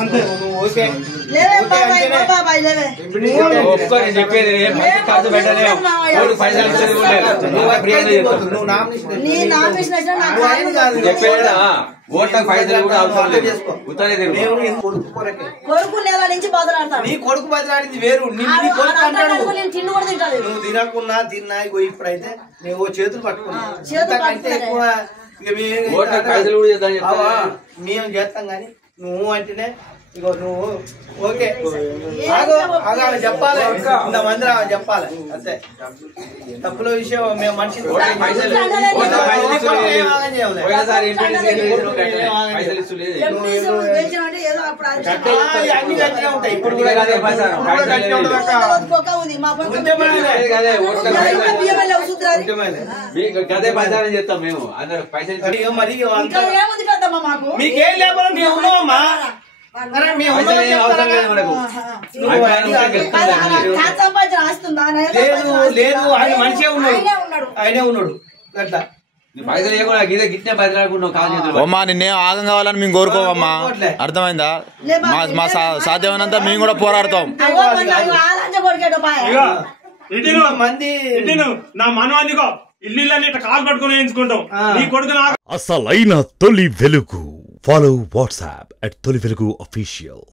అంతే చెప్పేది ఖర్చు పెట్టలేవు పైసలు చెప్పేదా ఓట్లకు పైసలు కూడా అవసరం లేదు. కొడుకు నెల నుంచి బదలాడతాడు. నీ కొడుకు బదలాడింది వేరు, నువ్వు తినకున్నా తిన్నా. ఇప్పుడైతే నువ్వు చేతులు పట్టుకున్నా ఎక్కువ పైసలు కూడా మేము చేస్తాం గానీ నువ్వు అంటేనే ఇగో నువ్వు ఓకే ఆమె చెప్పాలి, ఇంతమంది ఆమె చెప్పాలి అంతే. తప్పుల విషయం మేము మనిషి అన్ని గట్టిగా ఉంటాయి. ఇప్పుడు కూడా గదే పైసలు చెప్తాం మేము అందరూ పైసలు. మరి మీకేం లేకపోతే మేము ఉన్నామమ్మా. లేదు ఆయన మనిషే ఉన్నాడు, ఆయనే ఉన్నాడు అట్లా. అమ్మా నిన్నే ఆగం కావాలని మేము కోరుకోవమ్మా, అర్థమైందా? మా సాధ్యమైనంత మేము కూడా పోరాడతాం. నా మనవాదిగో ఇల్లు కాలు పట్టుకుని వేయించుకుంటాం. అసలైన తొలి వెలుగు. Follow WhatsApp at Toli Velugu Official.